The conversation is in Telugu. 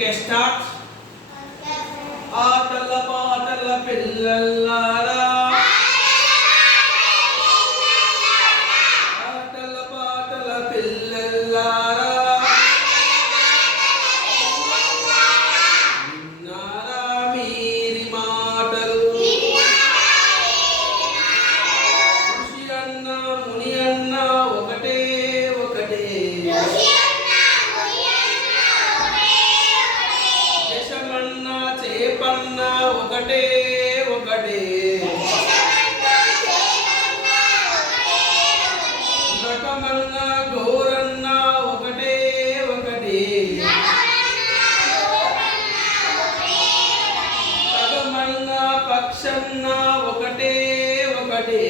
Okay start. ఆటల పాటల పిల్లలారా, ఆటల పాటల పిల్లలారా, విన్నారా మీరి మాటలు? ఋషి అన్న ముని అన్న ఒకటే ఒకటే, దేశమన్న చేపన్న ఒకటే ఒకటే, రకమన్న గోరన్న ఒకటే ఒకటే, సగమన్న పక్షన్న ఒకటే ఒకటే.